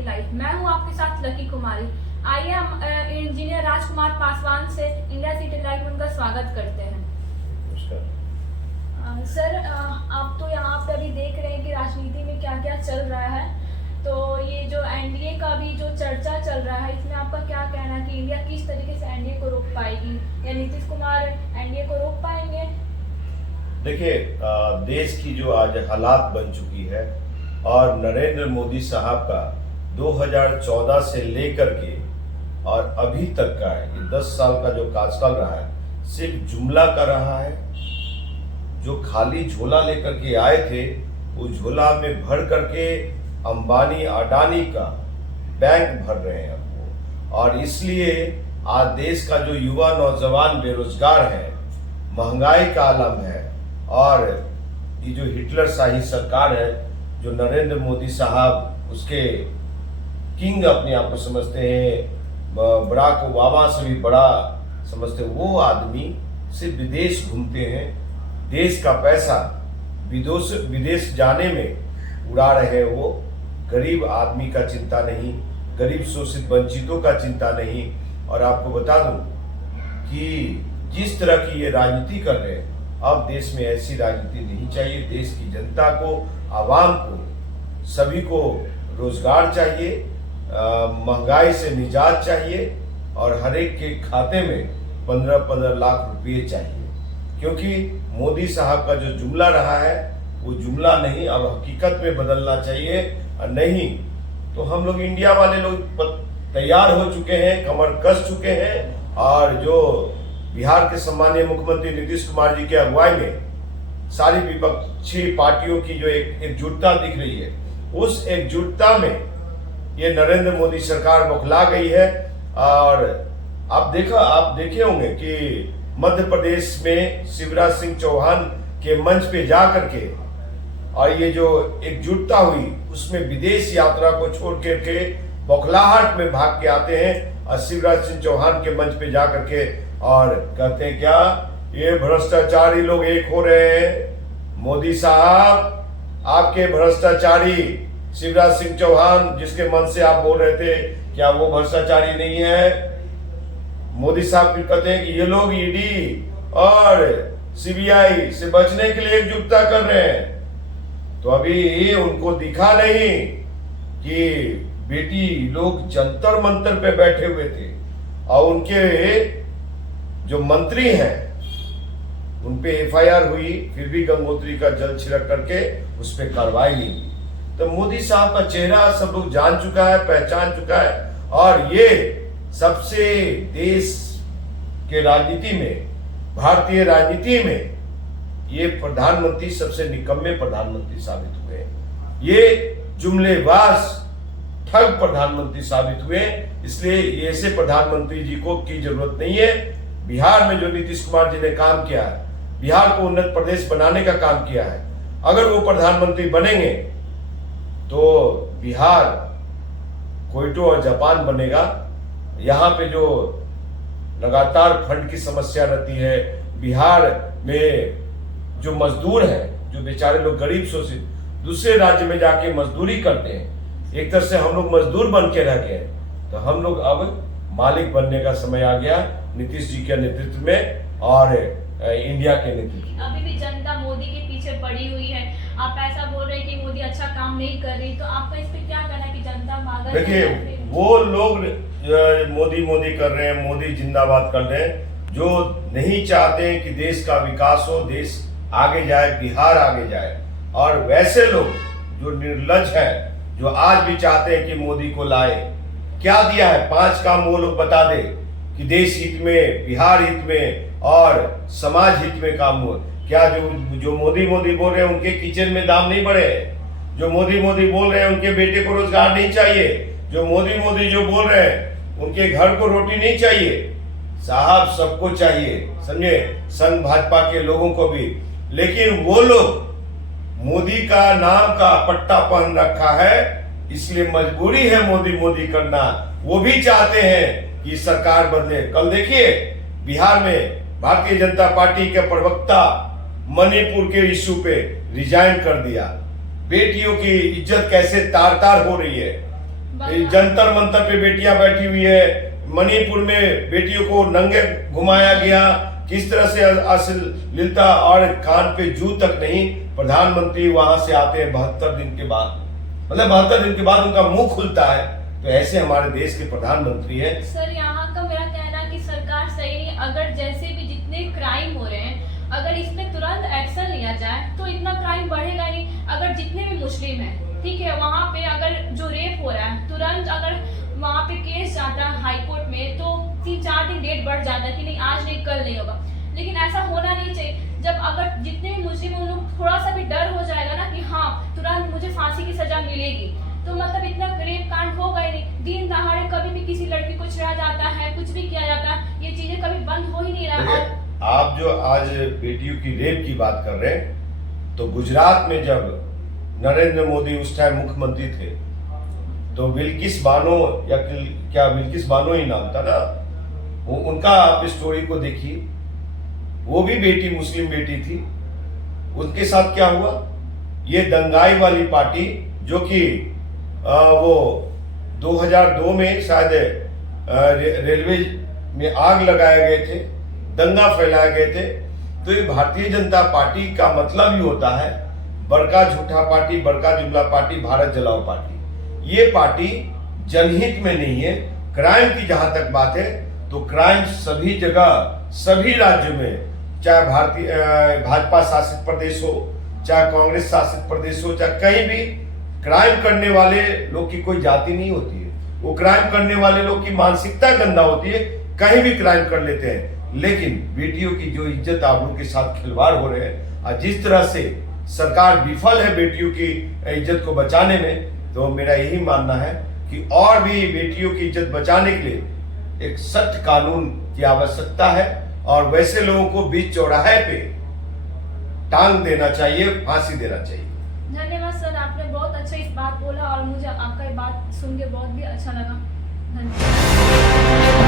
की लाइफ। मैं हूं आपके साथ लकी कुमारी। आइए हम इंजीनियर राजकुमार पासवान से इंडिया सिटी लाइफ में उनका स्वागत करते हैं। सर, आप तो यहाँ पे अभी देख रहे हैं कि राजनीति में क्या क्या चल रहा है, तो ये जो एनडीए का भी जो चर्चा चल रहा है, इसमें आपका क्या कहना है कि इंडिया किस तरीके से एनडीए को रोक पाएगी या नीतीश कुमार एनडीए को रोक पाएंगे? देखिए, देश की जो आज हालात बन चुकी है और नरेंद्र मोदी साहब का 2014 से लेकर के और अभी तक का ये 10 साल का जो कार्यकाल रहा है, सिर्फ जुमला का रहा है। जो खाली झोला लेकर के आए थे, उस झोला में भर करके अंबानी अडानी का बैंक भर रहे हैं अब वो। और इसलिए आज देश का जो युवा नौजवान बेरोजगार है, महंगाई का आलम है, और ये जो हिटलर शाही सरकार है, जो नरेंद्र मोदी साहब उसके किंग अपने आप को समझते हैं, बराक ओबामा से भी बड़ा समझते हैं, वो आदमी सिर्फ विदेश घूमते हैं, देश का पैसा विदेश जाने में उड़ा रहे हैं। वो गरीब आदमी का चिंता नहीं, गरीब शोषित वंचितों का चिंता नहीं। और आपको बता दूं कि जिस तरह की ये राजनीति कर रहे हैं, अब देश में ऐसी राजनीति नहीं चाहिए। देश की जनता को, आवाम को, सभी को रोजगार चाहिए, महंगाई से निजात चाहिए, और हर एक के खाते में 15-15 लाख रुपये चाहिए। क्योंकि मोदी साहब का जो जुमला रहा है, वो जुमला नहीं, अब हकीकत में बदलना चाहिए। और नहीं तो हम लोग इंडिया वाले लोग तैयार हो चुके हैं, कमर कस चुके हैं। और जो बिहार के सम्मानीय मुख्यमंत्री नीतीश कुमार जी के अगुवाई में सारी विपक्षी पार्टियों की जो एकजुटता दिख रही है, उस एकजुटता में ये नरेंद्र मोदी सरकार बौखला गई है। और आप देखे होंगे कि मध्य प्रदेश में शिवराज सिंह चौहान के मंच पे जा करके और ये जो एकजुटता हुई, उसमें विदेश यात्रा को छोड़ करके बौखलाहट में भाग के आते हैं और शिवराज सिंह चौहान के मंच पे जा करके और कहते हैं क्या ये भ्रष्टाचारी लोग एक हो रहे हैं। मोदी साहब, आपके भ्रष्टाचारी शिवराज सिंह चौहान जिसके मन से आप बोल रहे थे, क्या वो भ्रष्टाचारी नहीं है? मोदी साहब फिर कहते हैं कि ये लोग ईडी और सीबीआई से बचने के लिए एकजुटता कर रहे हैं। तो अभी उनको दिखा नहीं कि बेटी लोग जंतर मंतर पे बैठे हुए थे और उनके जो मंत्री हैं उन पे एफआईआर हुई, फिर भी गंगोत्री का जल छिड़क करके उस पर कार्रवाई नहीं हुई। तो मोदी साहब का चेहरा सब लोग जान चुका है, पहचान चुका है। और ये सबसे देश के राजनीति में, भारतीय राजनीति में ये प्रधानमंत्री सबसे निकम्मे प्रधानमंत्री साबित हुए। ये जुमलेबाज ठग प्रधानमंत्री साबित हुए। इसलिए ऐसे प्रधानमंत्री जी को की जरूरत नहीं है। बिहार में जो नीतीश कुमार जी ने काम किया है, बिहार को उन्नत प्रदेश बनाने का काम किया है, अगर वो प्रधानमंत्री बनेंगे तो बिहार क्वेटो और जापान बनेगा। यहाँ पे जो लगातार फंड की समस्या रहती है, बिहार में जो मजदूर हैं, जो बेचारे लोग गरीब शोषित दूसरे राज्य में जाके मजदूरी करते हैं, एक तरह से हम लोग मजदूर बन के रह गए। तो हम लोग अब मालिक बनने का समय आ गया नीतीश जी के नेतृत्व में और इंडिया के नेतृत्व में। अभी भी जनता मोदी के पीछे पड़ी हुई है। आप ऐसा बोल रहे हैं कि मोदी अच्छा काम नहीं कर रही, तो आपका इस पे क्या कहना है कि जनता पागल है? देखिए, वो लोग मोदी मोदी कर रहे हैं, मोदी जिंदाबाद कर रहे हैं, जो नहीं चाहते कि देश का विकास हो, देश आगे जाए, बिहार आगे जाए। और वैसे लोग जो निर्लज है, जो आज भी चाहते हैं कि मोदी को लाए, क्या दिया है? 5 काम वो लोग बता दे कि देश हित में, बिहार हित में और समाज हित में काम हुआ। क्या जो मोदी मोदी बोल रहे हैं उनके किचन में दाम नहीं बढ़े? जो मोदी मोदी बोल रहे हैं उनके बेटे को रोजगार नहीं चाहिए? जो मोदी मोदी जो बोल रहे हैं उनके घर को रोटी नहीं चाहिए? साहब, सबको चाहिए, समझे, संघ भाजपा के लोगों को भी। लेकिन वो लोग मोदी का नाम का पट्टा पहन रखा है, इसलिए मजबूरी है मोदी मोदी करना। वो भी चाहते हैं कि सरकार बदले। कल देखिए, बिहार में भारतीय जनता पार्टी के प्रवक्ता मणिपुर के इश्यू पे रिजाइन कर दिया। बेटियों की इज्जत कैसे तार तार हो रही है। जंतर मंतर पे बेटियां बैठी हुई है, मणिपुर में बेटियों को नंगे घुमाया गया, किस तरह से अश्लीलता, और कान पे जू तक नहीं। प्रधानमंत्री वहां से आते हैं 72 दिन के बाद, मतलब 72 दिन के बाद उनका मुंह खुलता है। तो ऐसे हमारे देश के प्रधानमंत्री है। सर यहाँ का मेरा कहना है कि सरकार सही नहीं, अगर जैसे भी जितने क्राइम हो रहे हैं अगर इसमें तुरंत एक्शन लिया जाए तो इतना क्राइम बढ़ेगा नहीं। अगर जितने भी मुस्लिम हैं, ठीक है, वहाँ पे अगर जो रेप हो रहा है तुरंत अगर वहाँ पे केस जाता है हाई कोर्ट में तो 3-4 दिन डेट बढ़ जाता है कि नहीं आज नहीं कल नहीं होगा। लेकिन ऐसा होना नहीं चाहिए। जब अगर जितने भी मुस्लिम उन लोग थोड़ा सा भी डर हो जाएगा ना कि हाँ तुरंत मुझे फांसी की सजा मिलेगी, तो मतलब इतना रेप कांड होगा ही नहीं। दिन दहाड़े कभी भी किसी लड़की को छेड़ा जाता है, कुछ भी किया जाता है, ये चीजें कभी बंद हो ही नहीं रहा। और आप जो आज बेटियों की रेप की बात कर रहे हैं, तो गुजरात में जब नरेंद्र मोदी उस टाइम मुख्यमंत्री थे तो बिल्किस बानो, या क्या बिल्किस बानो ही नाम था ना, उनका आप स्टोरी को देखिए। वो भी बेटी मुस्लिम बेटी थी, उनके साथ क्या हुआ। ये दंगाई वाली पार्टी जो कि वो 2002 में शायद रेलवे में आग लगाए गए थे, दंगा फैलाए गए थे। तो ये भारतीय जनता पार्टी का मतलब ही होता है बड़का झूठा पार्टी, बड़का जुमला पार्टी, भारत जलाओ पार्टी। ये पार्टी जनहित में नहीं है। क्राइम की जहां तक बात है तो क्राइम सभी जगह, सभी राज्यों में, चाहे भाजपा शासित प्रदेश हो, चाहे कांग्रेस शासित प्रदेश हो, चाहे कहीं भी क्राइम करने वाले लोग की कोई जाति नहीं होती है। वो क्राइम करने वाले लोग की मानसिकता गंदा होती है, कहीं भी क्राइम कर लेते हैं। लेकिन बेटियों की जो इज्जत आबरू के साथ खिलवाड़ हो रहे हैं और जिस तरह से सरकार विफल है बेटियों की इज्जत को बचाने में, तो मेरा यही मानना है कि और भी बेटियों की इज्जत बचाने के लिए एक सख्त कानून की आवश्यकता है और वैसे लोगों को बीच चौराहे पे टांग देना चाहिए, फांसी देना चाहिए। धन्यवाद सर, आपने बहुत अच्छा इस बात बोला और मुझे आपका ये बात सुन के बहुत भी अच्छा लगा। धन्यवाद।